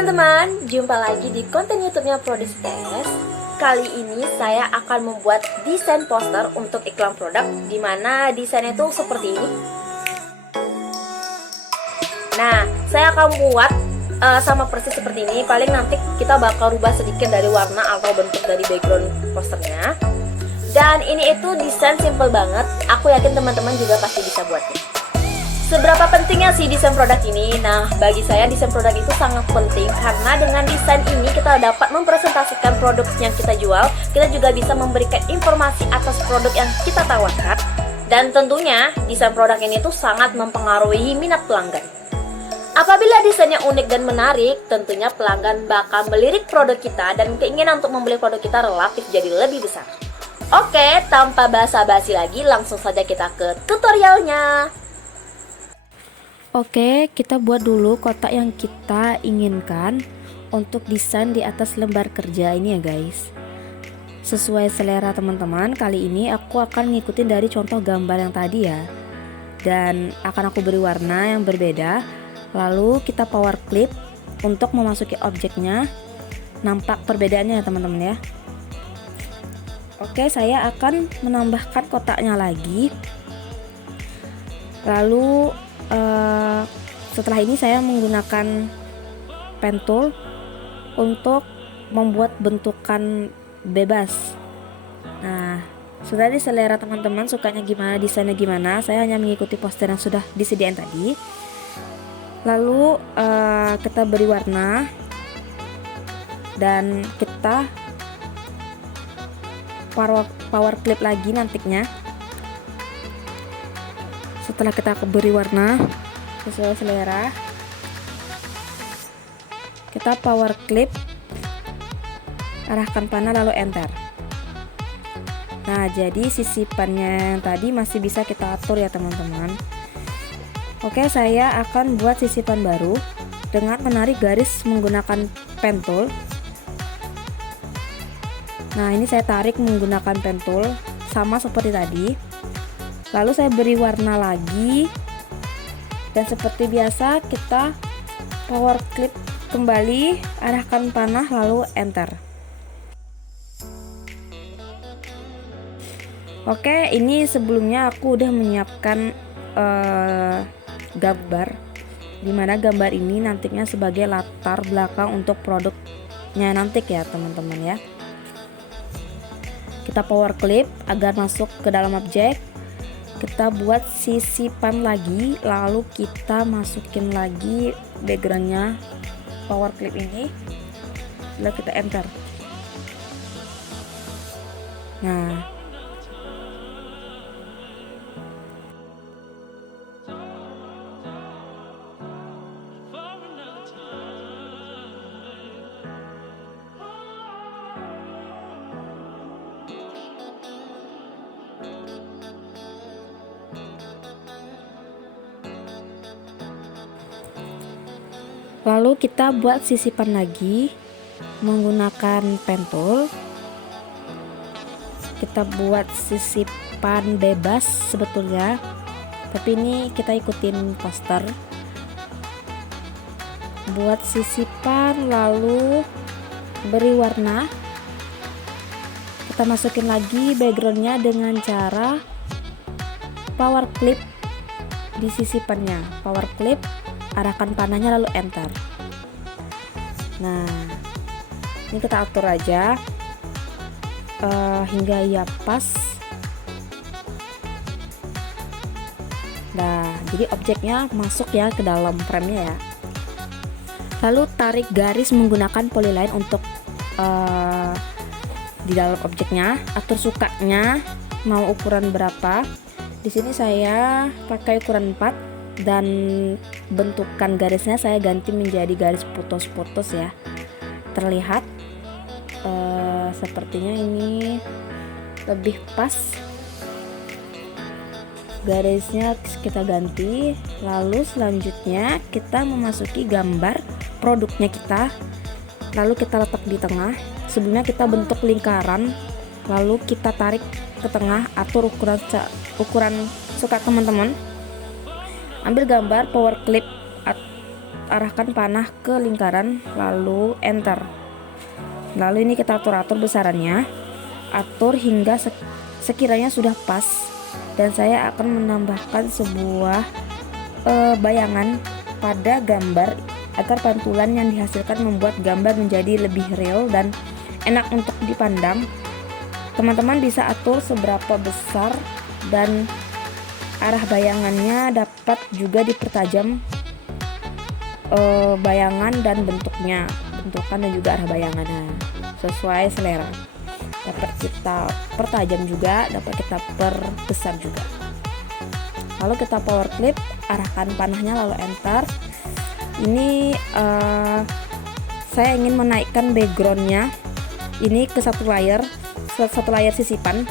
teman-teman, jumpa lagi di konten YouTube-nya Prodis S. Kali ini saya akan membuat desain poster untuk iklan produk, di mana desainnya itu seperti ini. Nah, saya akan buat sama persis seperti ini. Paling nanti kita bakal rubah sedikit dari warna atau bentuk dari background posternya. Dan ini itu desain simple banget. Aku yakin teman-teman juga pasti bisa buatnya. Seberapa pentingnya sih desain produk ini? Nah, bagi saya desain produk itu sangat penting karena dengan desain ini kita dapat mempresentasikan produk yang kita jual. Kita juga bisa memberikan informasi atas produk yang kita tawarkan. Dan tentunya desain produk ini tuh sangat mempengaruhi minat pelanggan. Apabila desainnya unik dan menarik, tentunya pelanggan bakal melirik produk kita dan keinginan untuk membeli produk kita relatif jadi lebih besar. Oke, tanpa basa-basi lagi, langsung saja kita ke tutorialnya. Oke, kita buat dulu kotak yang kita inginkan untuk desain di atas lembar kerja ini ya guys. Sesuai selera teman-teman, kali ini aku akan ngikutin dari contoh gambar yang tadi ya. Dan akan aku beri warna yang berbeda. Lalu kita power clip untuk memasuki objeknya. Nampak perbedaannya ya teman-teman ya. Oke, saya akan menambahkan kotaknya lagi. Lalu setelah ini saya menggunakan pen tool untuk membuat bentukan bebas. Nah, sudah di selera teman-teman sukanya gimana, desainnya gimana. Saya hanya mengikuti poster yang sudah disediakan tadi. Lalu kita beri warna dan kita power clip lagi nantinya. Setelah kita beri warna sesuai selera, kita power clip, arahkan panah lalu enter. Nah, jadi sisipannya yang tadi masih bisa kita atur ya teman-teman. Oke, saya akan buat sisipan baru dengan menarik garis menggunakan pen tool. Nah, ini saya tarik menggunakan pen tool sama seperti tadi. Lalu saya beri warna lagi, dan seperti biasa kita power clip kembali, arahkan panah lalu enter. Oke, ini sebelumnya aku udah menyiapkan gambar, dimana gambar ini nantinya sebagai latar belakang untuk produknya nanti ya teman-teman ya. Kita power clip agar masuk ke dalam objek. Kita buat sisipan lagi, lalu kita masukin lagi backgroundnya power clip ini, lalu kita enter. Nah, lalu kita buat sisipan lagi menggunakan pen tool. Kita buat sisipan bebas sebetulnya, tapi ini kita ikutin poster. Buat sisipan lalu beri warna. Kita masukin lagi backgroundnya dengan cara power clip di sisipannya. Power clip, arahkan panahnya lalu enter. Nah, ini kita atur aja hingga ia pas. Nah, jadi objeknya masuk ya ke dalam frame-nya ya. Lalu tarik garis menggunakan polyline untuk di dalam objeknya. Atur sukanya mau ukuran berapa. Di sini saya pakai ukuran 4. Dan bentukan garisnya saya ganti menjadi garis putus-putus ya. Terlihat sepertinya ini lebih pas. Garisnya kita ganti. Lalu selanjutnya kita memasuki gambar produknya kita. Lalu kita letak di tengah. Sebelumnya kita bentuk lingkaran, lalu kita tarik ke tengah. Atur ukuran suka teman-teman. Ambil gambar, power clip arahkan panah ke lingkaran lalu enter. Lalu ini kita atur besarannya, atur hingga sekiranya sudah pas, dan saya akan menambahkan sebuah bayangan pada gambar agar pantulan yang dihasilkan membuat gambar menjadi lebih real dan enak untuk dipandang. Teman-teman bisa atur seberapa besar dan arah bayangannya dapat juga dipertajam bayangan dan bentukan dan juga arah bayangannya sesuai selera. Dapat kita pertajam juga, dapat kita perbesar juga. Lalu kita power clip, arahkan panahnya lalu enter. Ini saya ingin menaikkan backgroundnya ini ke satu layar sisipan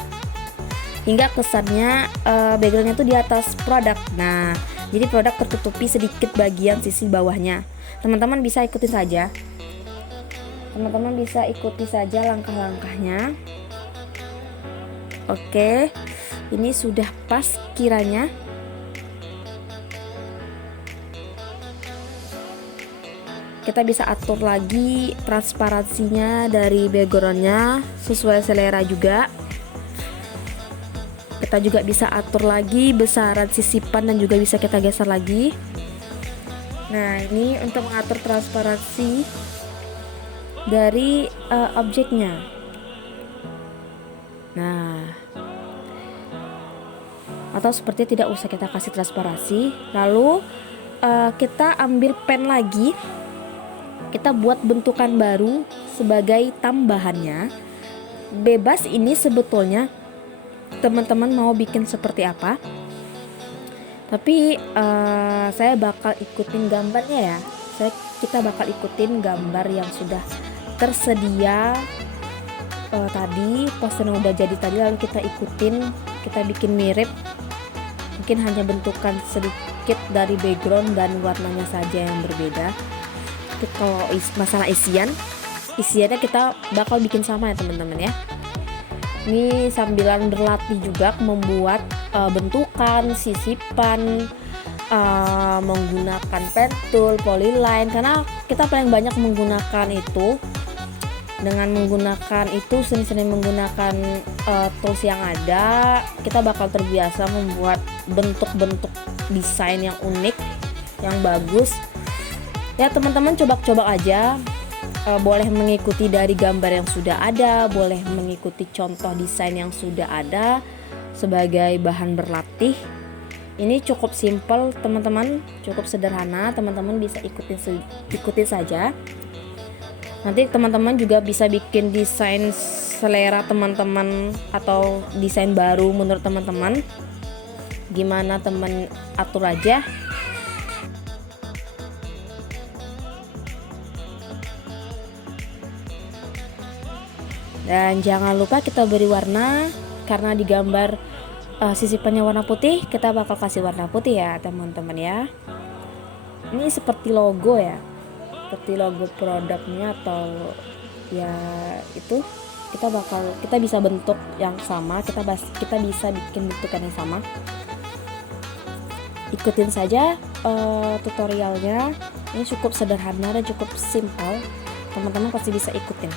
hingga kesannya backgroundnya itu di atas produk. Nah, jadi produk tertutupi sedikit bagian sisi bawahnya. Teman-teman bisa ikuti saja. Langkah-langkahnya. Oke, ini sudah pas kiranya. Kita bisa atur lagi transparansinya dari backgroundnya sesuai selera juga. Kita juga bisa atur lagi besaran sisipan dan juga bisa kita geser lagi. Nah, ini untuk mengatur transparansi dari objeknya. Nah, atau seperti tidak usah kita kasih transparansi. Lalu kita ambil pen lagi, kita buat bentukan baru sebagai tambahannya. Bebas ini sebetulnya teman-teman mau bikin seperti apa, tapi saya bakal ikutin gambarnya ya. Kita bakal ikutin gambar yang sudah tersedia tadi, poster yang udah jadi tadi, lalu kita ikutin, kita bikin mirip, mungkin hanya bentukan sedikit dari background dan warnanya saja yang berbeda. Kalau masalah isiannya kita bakal bikin sama ya teman-teman ya. Ini sambilan berlatih juga membuat bentukan, sisipan, menggunakan pen tool, polyline, karena kita paling banyak menggunakan itu. Dengan menggunakan itu, sering-sering menggunakan tools yang ada, kita bakal terbiasa membuat bentuk-bentuk desain yang unik, yang bagus. Ya teman-teman, coba-coba aja. Boleh mengikuti dari gambar yang sudah ada, boleh mengikuti contoh desain yang sudah ada sebagai bahan berlatih. Ini cukup simple teman-teman, cukup sederhana, teman-teman bisa ikutin saja. Nanti teman-teman juga bisa bikin desain selera teman-teman atau desain baru menurut teman-teman. Gimana teman atur aja. Dan jangan lupa kita beri warna, karena di gambar sisipannya warna putih, kita bakal kasih warna putih ya teman-teman ya. Ini seperti logo ya, seperti logo produknya, atau ya itu kita bisa bentuk yang sama, kita bisa bikin bentukan yang sama. Ikutin saja tutorialnya. Ini cukup sederhana dan cukup simpel, teman-teman pasti bisa ikutin.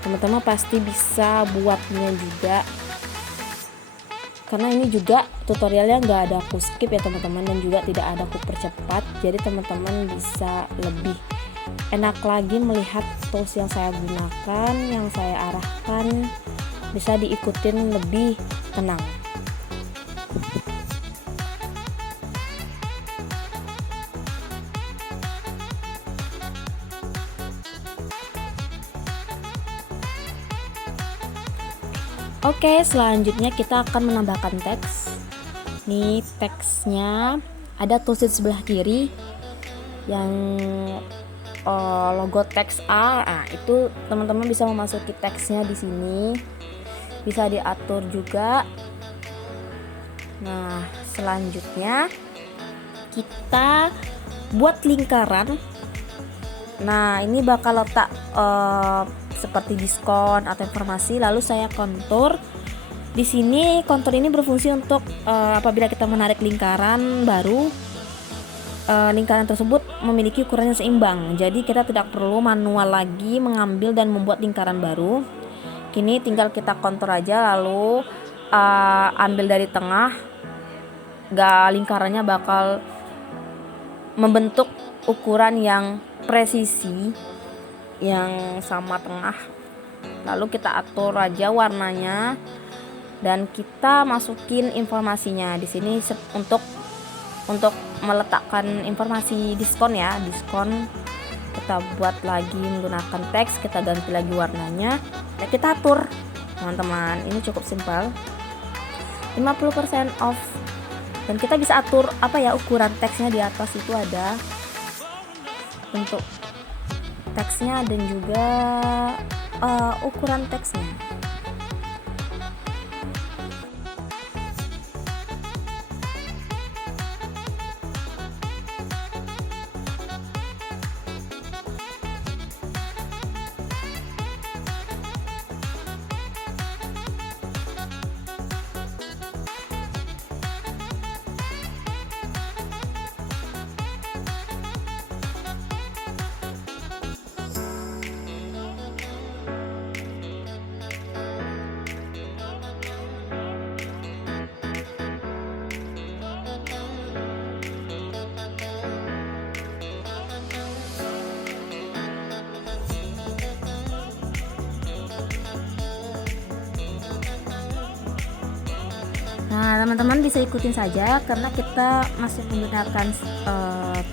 Teman-teman pasti bisa buatnya juga, karena ini juga tutorialnya nggak ada aku skip ya teman-teman, dan juga tidak ada aku percepat, jadi teman-teman bisa lebih enak lagi melihat tools yang saya gunakan, yang saya arahkan, bisa diikutin lebih tenang. Oke, selanjutnya kita akan menambahkan teks. Nih teksnya ada tulis di sebelah kiri yang logo teks A. Nah, itu teman-teman bisa memasuki teksnya di sini. Bisa diatur juga. Nah, selanjutnya kita buat lingkaran. Nah, ini bakal letak seperti diskon atau informasi, lalu saya kontur. Di sini kontur ini berfungsi untuk apabila kita menarik lingkaran baru, lingkaran tersebut memiliki ukuran yang seimbang. Jadi kita tidak perlu manual lagi mengambil dan membuat lingkaran baru. Kini tinggal kita kontur aja, lalu ambil dari tengah. Lingkarannya bakal membentuk ukuran yang presisi, yang sama tengah. Lalu kita atur aja warnanya dan kita masukin informasinya di sini untuk meletakkan informasi diskon ya. Diskon kita buat lagi menggunakan teks, kita ganti lagi warnanya dan kita atur teman-teman. Ini cukup simpel, 50% off, dan kita bisa atur ukuran teksnya. Di atas itu ada untuk teksnya dan juga ukuran teksnya. Nah, teman-teman bisa ikutin saja karena kita masih menggunakan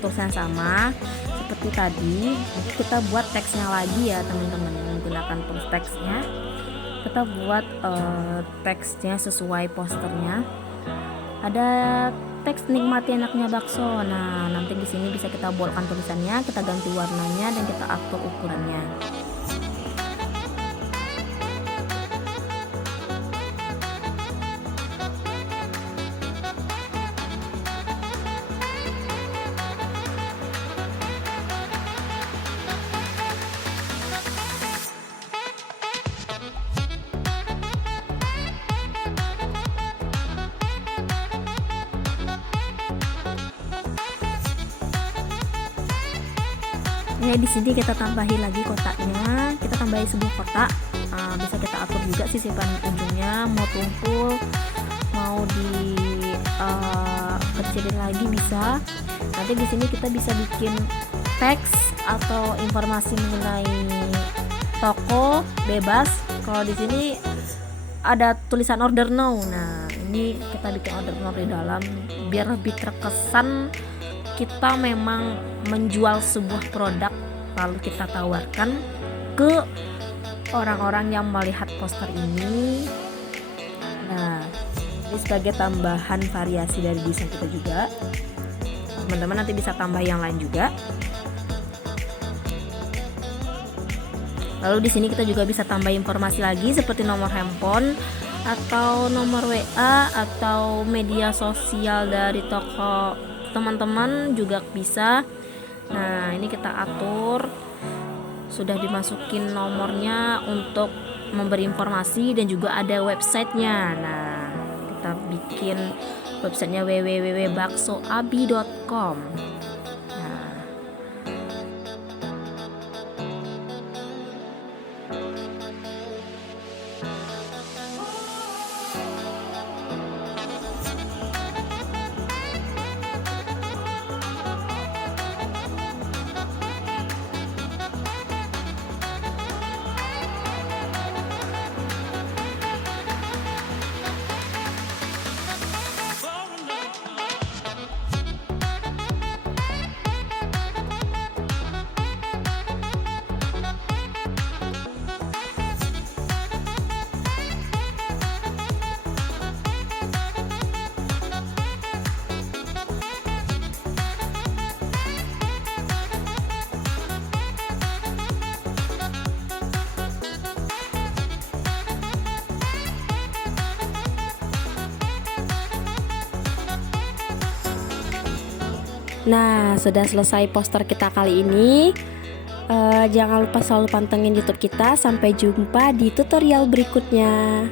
tools yang sama seperti tadi. Jadi kita buat teksnya lagi ya teman-teman, menggunakan tools teksnya. Kita buat teksnya sesuai posternya. Ada teks nikmati enaknya bakso. Nah, nanti di sini bisa kita boldkan tulisannya, kita ganti warnanya dan kita atur ukurannya. Di sini kita tambahin lagi kotaknya, kita tambahin sebuah kotak. Bisa kita atur juga sisipan ujungnya, mau tumpul, mau di kecilin lagi bisa. Nanti di sini kita bisa bikin teks atau informasi mengenai toko bebas. Kalau di sini ada tulisan order now. Nah, ini kita bikin order now di dalam biar lebih terkesan kita memang menjual sebuah produk, lalu kita tawarkan ke orang-orang yang melihat poster ini. Nah, ini sebagai tambahan variasi dari desain kita juga. Teman-teman nanti bisa tambah yang lain juga. Lalu di sini kita juga bisa tambah informasi lagi seperti nomor handphone atau nomor WA atau media sosial dari toko teman-teman juga bisa. Nah, ini kita atur, sudah dimasukin nomornya untuk memberi informasi dan juga ada websitenya. Nah, kita bikin websitenya www.baksoabi.com. Nah, sudah selesai poster kita kali ini. Jangan lupa selalu pantengin YouTube kita. Sampai jumpa di tutorial berikutnya.